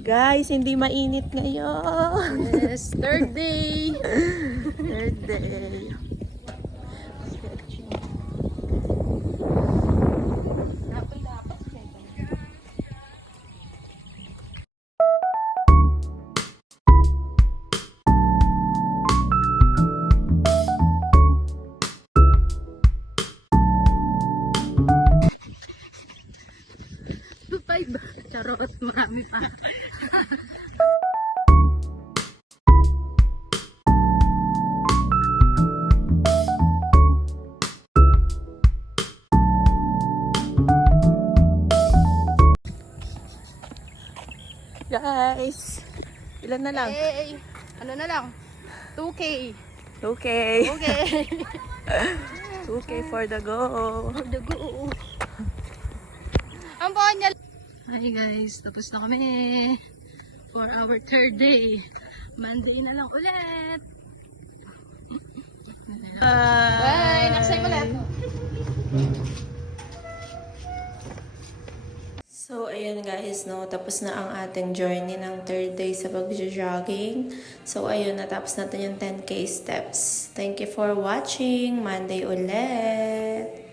Guys, hindi mainit ngayon. Yes, third day. Third day. Five. Charot, marami pa. Guys, ilan na lang? Hey, ano na lang? 2K. 2K. Okay. 2K for the go. For the go. Ang buwan niya. Hi guys, tapos na kami. For our third day. Monday na lang ulit. Bye! Next time ulit. So, ayun guys, no, tapos na ang ating journey ng third day sa pag-jogging. So, ayun, natapos natin yung 10K steps. Thank you for watching. Monday ulit.